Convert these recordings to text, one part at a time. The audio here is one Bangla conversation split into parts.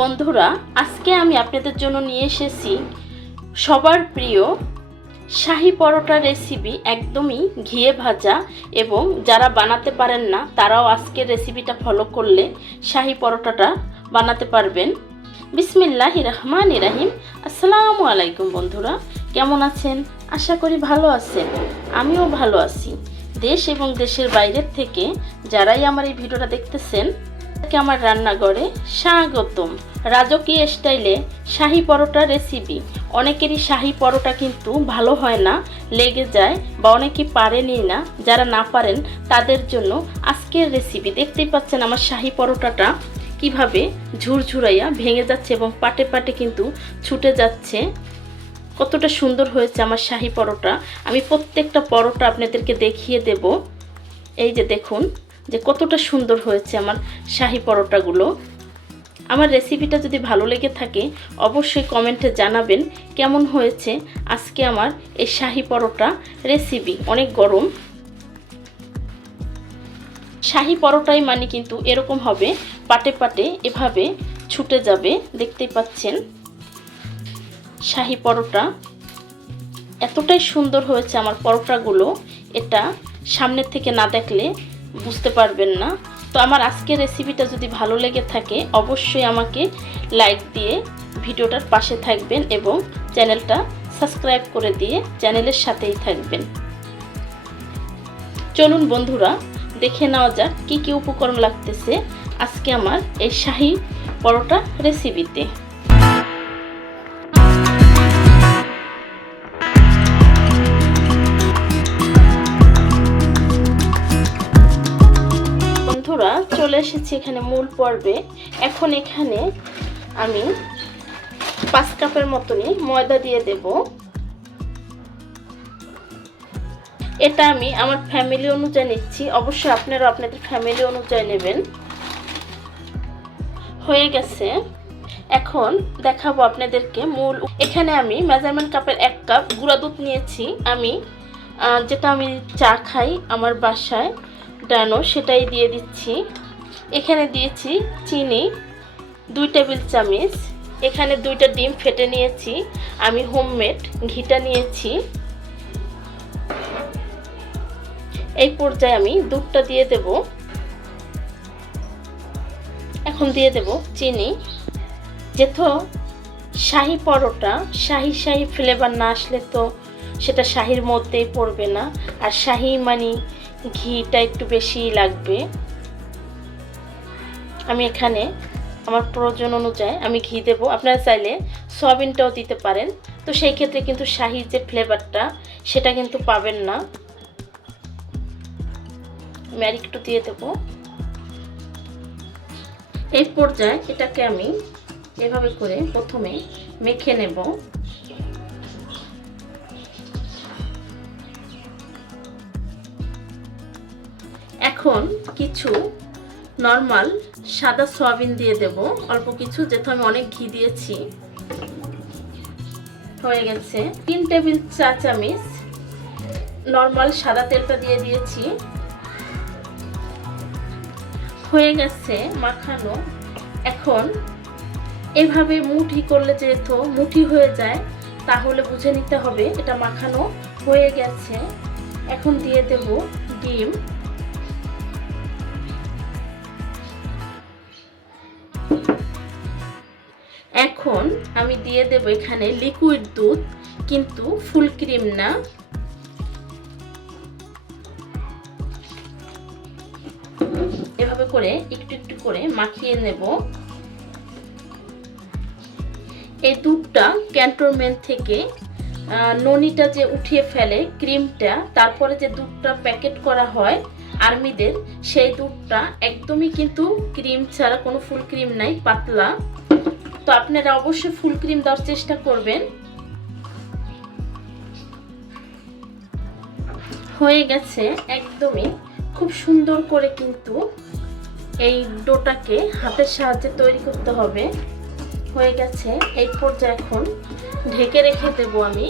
বন্ধুরা, আজকে আমি আপনাদের জন্য নিয়ে এসেছি সবার প্রিয় শাহি পরোটা রেসিপি একদমই ঘিয়ে ভাজা এবং যারা বানাতে পারেন না, তারাও আজকের রেসিপিটা ফলো করলে শাহি পরোটাটা বানাতে পারবেন। বিসমিল্লাহ রহমান ইরাহিম আসসালামু আলাইকুম বন্ধুরা, কেমন আছেন? আশা করি ভালো আছেন। আমিও ভালো আছি। দেশ এবং দেশের বাইরের থেকে যারাই আমার এই ভিডিওটা দেখতেছেন আমার রান্নাঘরে স্বাগতম। রাজকীয় স্টাইলে শাহি পরোটা রেসিপি অনেকেরই শাহি পরোটা কিন্তু ভালো হয় না, লেগে যায় বা অনেকেই পারেনি না। যারা না পারেন, তাদের জন্য আজকের রেসিপি দেখতেই পাচ্ছেন আমার শাহি পরোটাটা কীভাবে ঝুরঝুরাইয়া ভেঙে যাচ্ছে এবং পাটে পাটে কিন্তু ছুটে যাচ্ছে। কতটা সুন্দর হয়েছে আমার শাহি পরোটা। আমি প্রত্যেকটা পরোটা আপনাদেরকে দেখিয়ে দেব। এই যে দেখুন যে কতটা সুন্দর হয়েছে আমার শাহি পরোটাগুলো। আমার রেসিপিটা যদি ভালো লেগে থাকে, অবশ্যই কমেন্টে জানাবেন কেমন হয়েছে আজকে আমার এই শাহি পরোটা রেসিপি অনেক গরম। শাহি পরোটাই মানে কিন্তু এরকম হবে, পাটে পাটে এভাবে ছুটে যাবে, দেখতেই পাচ্ছেন। শাহি পরোটা। এতটাই সুন্দর হয়েছে আমার পরোটাগুলো, এটা সামনের থেকে না দেখলে বুঝতে পারবেন না। তো আমার আজকের রেসিপিটা যদি ভালো লেগে থাকে, অবশ্যই আমাকে লাইক দিয়ে ভিডিওটার পাশে থাকবেন এবং চ্যানেলটা সাবস্ক্রাইব করে দিয়ে চ্যানেলের সাথেই থাকবেন। চলুন বন্ধুরা, দেখে নেওয়া যাক কী কী উপকরণ লাগতেছে আজকে আমার এই শাহি পরোটা রেসিপিতে এসেছি এখানে মূল পর্বে। এখন এখানে আমি পাঁচ কাপের মতনই ময়দা দিয়ে দেব। এটা আমি আমার ফ্যামিলি অনুযায়ী নিচ্ছি। অবশ্যই আপনারা আপনাদের ফ্যামিলি অনুযায়ী নেবেন। হয়ে গেছে। এখন দেখাবো আপনাদেরকে মূল। এখানে আমি মেজারমেন্ট কাপের এক কাপ গুঁড়া দুধ নিয়েছি। আমি যেটা আমি চা খাই আমার বাসায়, ডানো, সেটাই দিয়ে দিচ্ছি। এখানে দিয়েছি চিনি, দুই টেবিল চামচ, এখানে দুইটা ডিম ফেটে নিয়েছি, আমি হোমমেড ঘিটা নিয়েছি। এই পর্যায়ে আমি দুধটা দিয়ে দেব। এখন দিয়ে দেব চিনি। যেহেতু শাহি পরোটা, শাহি শাহি ফ্লেভার না আসলে তো সেটা শাহির মধ্যেই পড়বে না। আর শাহি মানে ঘিটা একটু বেশিই লাগবে। আমি এখানে আমার প্রয়োজন অনুযায়ী আমি ঘি দেবো। আপনারা চাইলে সয়াবিনটাও দিতে পারেন। তো সেই ক্ষেত্রে কিন্তু শাহির যে ফ্লেভারটা সেটা কিন্তু পাবেন না। আমি একটু দিয়ে দেবো। এই পর্যায়ে এটাকে আমি এভাবে করে প্রথমে মেখে নেব। এখন কিছু নর্মাল সাদা সয়াবিন দিয়ে দেব। অল্প কিছু, যেহেতু আমি অনেক ঘি দিয়েছি। হয়ে গেছে। তিন টেবিল চা চামচ নর্মাল সাদা তেলটা দিয়ে দিয়েছি। হয়ে গেছে মাখানো। এখন এভাবে মুঠি করলে যেহেতু মুঠি হয়ে যায়, তাহলে বুঝে নিতে হবে এটা মাখানো হয়ে গেছে। এখন দিয়ে দেব ডিম। এখন আমি দিয়ে দেব এখানে লিকুইড দুধ, কিন্তু ফুল ক্রিম না। এভাবে করে একটু একটু করে মাখিয়ে নেব। এই দুধটা ক্যান্টনমেন্ট থেকে ননিটা যে উঠিয়ে ফেলে ক্রিমটা তারপরে যে দুধটা প্যাকেট করা হয় আর্মিদের, সেই দুধটা একদমই কিন্তু ক্রিম ছাড়া কোনো ফুল ক্রিম নাই, পাতলা। তো আপনারা অবশ্যই ফুল ক্রিম দেওয়ার চেষ্টা করবেন। হয়ে গেছে একদমই। খুব সুন্দর করে কিন্তু এই ডোটাকে হাতের সাহায্যে তৈরি করতে হবে। হয়ে গেছে, এই পর্যায়ে এখন ঢেকে রেখে দেবো আমি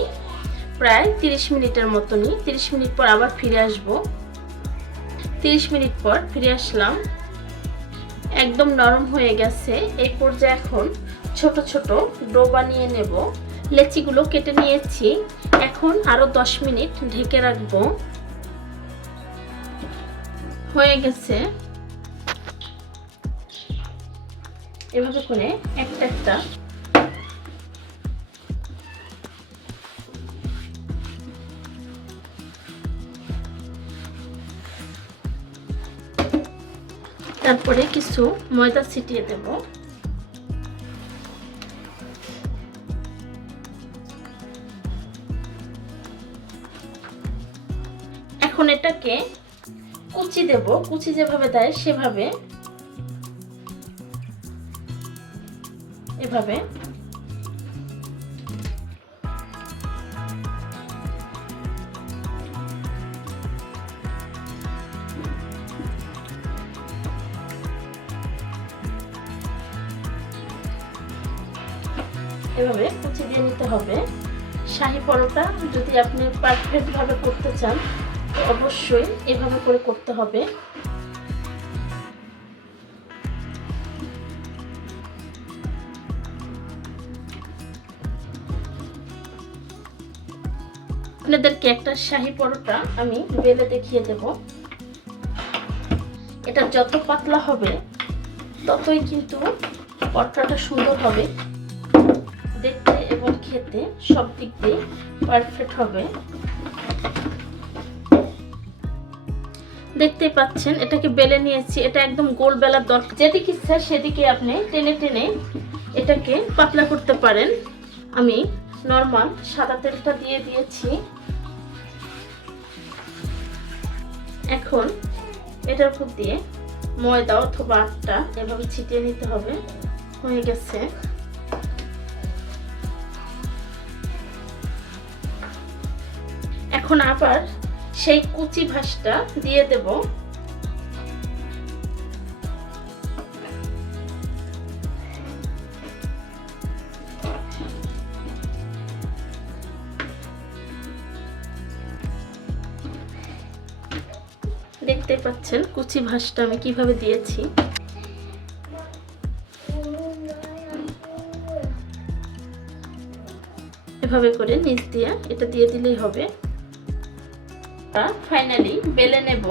প্রায় তিরিশ মিনিটের মতনই। তিরিশ মিনিট পর আবার ফিরে আসব। তিরিশ মিনিট পর ফিরে আসলাম। একদম নরম হয়ে গেছে। এই পর্যায়ে এখন ছোট ছোট ডো বানিয়ে নেব। লেচিগুলো কেটে নিয়েছি। এখন আরও দশ মিনিট ঢেকে রাখব। হয়ে গেছে। এভাবে করে একটা একটা। তারপরে কিছু ময়দা ছিটিয়ে দেব। এখন এটাকে কুচি দেব। কুচি যেভাবে দেয়, সেভাবে, এভাবে। এভাবে কুচি দিয়ে নিতে হবে। শাহি পরোটা যদি আপনি পারফেক্টভাবে করতে চান অবশ্যই এভাবে করে করতে হবে। আপনাদেরকে একটা শাহি পরোটা আমি বেলে দেখিয়ে দেব। এটা যত পাতলা হবে, ততই কিন্তু পরোটাটা সুন্দর হবে। দেখতে এবং খেতে সব দিক দিয়ে পারফেক্ট হবে। দেখতেই পাচ্ছেন, এটাকে বেলে নিয়েছি, এটা একদম গোল বেলার দরকার। যেদিকে ইচ্ছা সেদিকে আপনি টেনে টেনে এটাকে পাতলা করতে পারেন। আমি নর্মাল সাদা তেলটা দিয়ে দিয়েছি। এখন এটার উপর দিয়ে ময়দা অথবা আটটা এভাবে ছিটিয়ে নিতে হবে। হয়ে গেছে। এখন আবার সেই কুচি ভাসটা দিয়ে দেব। দেখতে পাচ্ছেন কুচি ভাসটা আমি কীভাবে দিয়েছি। এভাবে করে নিচ দিয়ে এটা দিয়ে দিলেই হবে। ফাইনালি বেলে নেব।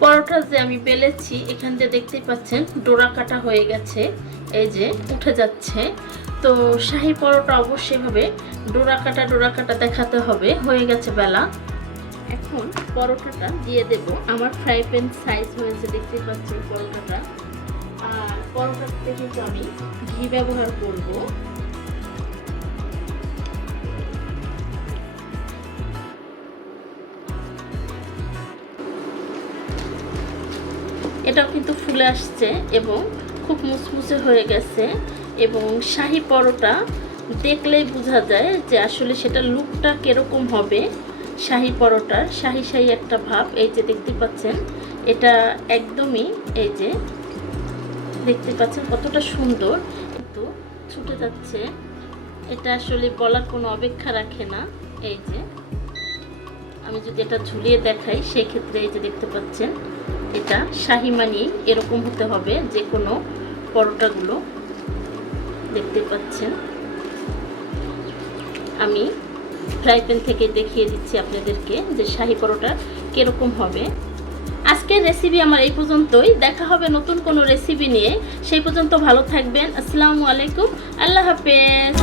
পরোটা যে আমি বেলেছি, এখান দিয়ে দেখতেই পাচ্ছেন, ডোরা কাটা হয়ে গেছে, এই যে উঠে যাচ্ছে। তো শাহি পরোটা অবশ্যই ভাবে ডোরা কাটা ডোরা কাটা দেখাতে হবে, হয়ে গেছে বেলা। এখন পরোটাটা দিয়ে দেব। আমার ফ্রাই প্যান সাইজ হয়েছে, দেখতেই পাচ্ছেন পরোটাটা। আর পরোটাতে কিন্তু আমি ঘি ব্যবহার করব। এটাও কিন্তু ফুলে আসছে এবং খুব মুচমুচে হয়ে গেছে এবং শাহি পরোটা দেখলেই বোঝা যায় যে আসলে সেটা লুকটা কীরকম হবে। শাহি পরোটার, শাহি শাহি একটা ভাব, এই যে দেখতে পাচ্ছেন, এটা একদমই এই যে দেখতে পাচ্ছেন কতটা সুন্দর, কিন্তু ছুটে যাচ্ছে, এটা আসলে বলার কোনো অপেক্ষা রাখে না, এই যে। আমি যদি এটা ঝুলিয়ে দেখাই সেই ক্ষেত্রে এই যে দেখতে পাচ্ছেন, এটা শাহি মানি এরকম হতে হবে, যে কোনো পরোটাগুলো দেখতে পাচ্ছেন। আমি ফ্রাই প্যান থেকে দেখিয়ে দিচ্ছি আপনাদেরকে যে শাহি পরোটা কীরকম হবে। আজকের রেসিপি আমার এই পর্যন্তই। দেখা হবে নতুন কোনো রেসিপি নিয়ে। সেই পর্যন্ত ভালো থাকবেন। আসসালামু আলাইকুম। আল্লাহ হাফেজ।